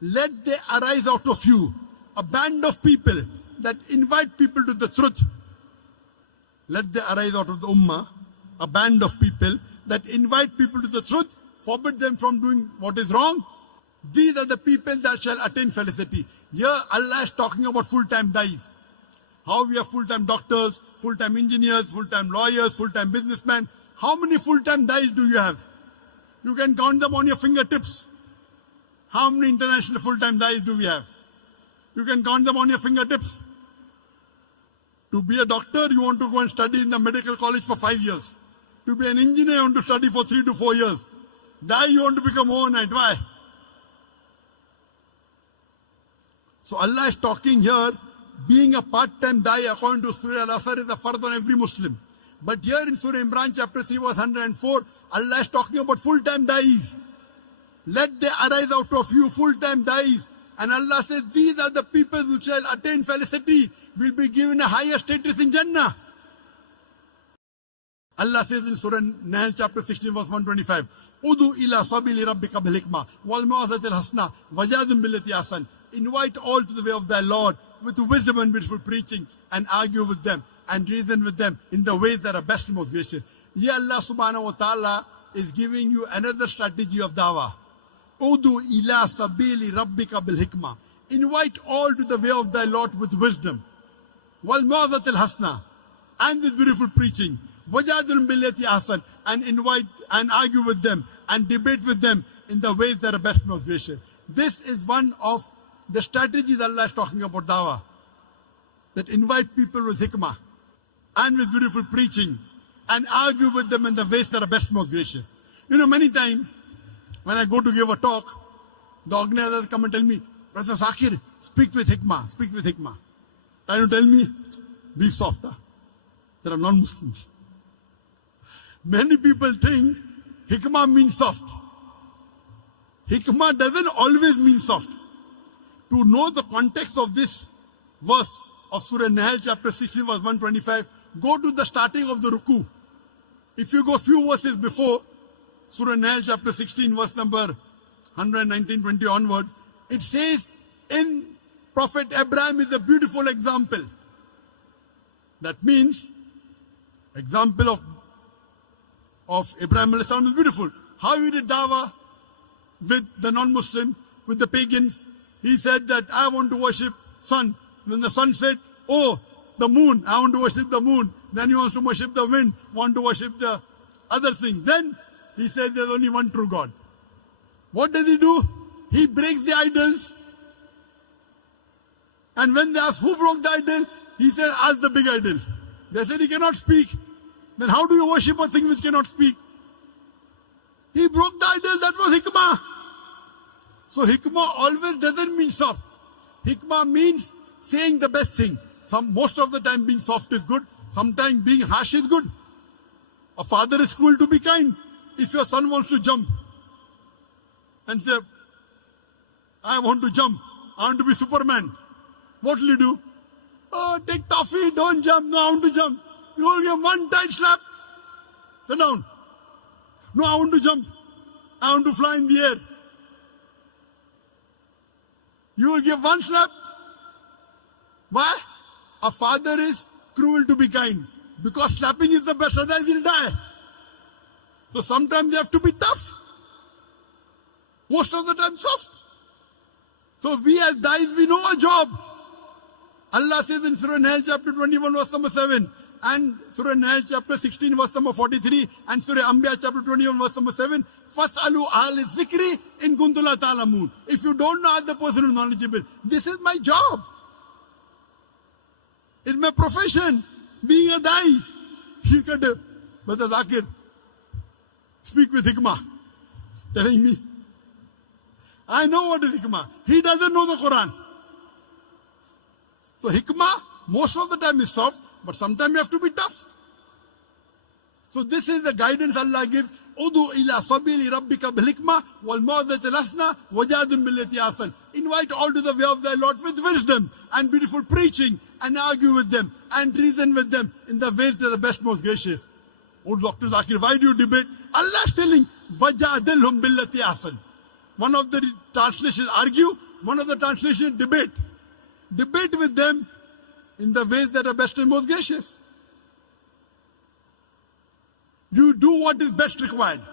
let there arise out of you a band of people that invite people to the truth. Let there arise out of the ummah a band of people that invite people to the truth, forbid them from doing what is wrong. These are the people that shall attain felicity. Here Allah is talking about full-time dais. How we have full-time doctors, full-time engineers, full-time lawyers, full-time businessmen. How many full-time dais do you have? You can count them on your fingertips. How many international full-time dais do we have? You can count them on your fingertips. To be a doctor, you want to go and study in the medical college for 5 years. To be an engineer, you want to study for 3 to 4 years. Dai, you want to become overnight. Why? So Allah is talking here, being a part-time dai according to Surah Al-Asr is a fard on every Muslim. But here in Surah Imran chapter 3 verse 104, Allah is talking about full-time dais. Let there arise out of you full-time dais. And Allah says, these are the people who shall attain felicity, will be given a higher status in Jannah. Allah says in Surah Nahl chapter 16 verse 125, Udu ila sabili rabbika bil hikmah wal mu'azatil hasna wajadun billati ahsan. Invite all to the way of thy Lord with wisdom and beautiful preaching, and argue with them and reason with them in the ways that are best and most gracious. Here Allah subhanahu wa ta'ala is giving you another strategy of dawah. Udu ila sabili rabbika bil hikmah. Invite all to the way of thy Lord with wisdom. Wal mu'azatil hasna, and with beautiful preaching. Wajadun billati ahsan, and invite and argue with them and debate with them in the ways that are best and most gracious. This is one of the strategies Allah is talking about dawah. That invite people with hikmah and with beautiful preaching and argue with them in the ways that are best and most gracious. You know, many times when I go to give a talk, the organizers come and tell me, Brother Zakir, speak with hikmah, speak with hikmah. Trying to tell me, be softer. There are non-Muslims. Many people think hikmah means soft. Hikmah doesn't always mean soft. To know the context of this verse of Surah Nahl chapter 16 verse 125, go to the starting of the ruku. If you go few verses before, Surah Nahl chapter 16 verse number 119-20 onwards, it says in Prophet Abraham is a beautiful example. That means example of Abraham alayhi salam is beautiful. How he did dawah with the non-Muslims, with the pagans. He said that I want to worship sun. When the sun said, oh, the moon, I want to worship the moon. Then he wants to worship the wind, want to worship the other thing. Then he says there's only one true God. What does he do? He breaks the idols. And when they ask who broke the idol, he said, ask the big idol. They said he cannot speak. Then how do you worship a thing which cannot speak? He broke the idol, that was hikmah. So hikmah always doesn't mean soft. Hikmah means saying the best thing. Most of the time being soft is good. Sometimes being harsh is good. A father is cruel to be kind. If your son wants to jump and say, I want to jump, I want to be Superman, what will you do? Oh, take toffee, don't jump. No, I want to jump. You will give one tight slap. Sit down. No, I want to jump. I want to fly in the air. You will give one slap. Why? A father is cruel to be kind. Because slapping is the best, otherwise he'll die. So sometimes they have to be tough. Most of the time soft. So we as dais, we know our job. Allah says in Surah Nahl chapter 21 verse number 7 and Surah Nahl chapter 16 verse number 43 and Surah Anbiya chapter 21 verse number 7, Fas'alu ahli zikri in kuntum la ta'lamun. If you don't know, ask the person who is knowledgeable. This is my job. It's my profession. Being a dai. He said, Brother Zakir, speak with hikmah. Telling me. I know what is hikmah. He doesn't know the Quran. So hikmah, most of the time is soft, but sometimes you have to be tough. So this is the guidance Allah gives. Udu ila sabili rabbika bil hikmah wal mawdatil hasna wajadun billati ahsan. Invite all to the way of thy Lord with wisdom and beautiful preaching, and argue with them and reason with them in the ways that are the best, most gracious. Oh, Dr. Zakir, why do you debate? Allah is telling, wajadilhum billati ahsan. One of the translations argue, one of the translations debate. Debate with them in the ways that are best and most gracious. You do what is best required.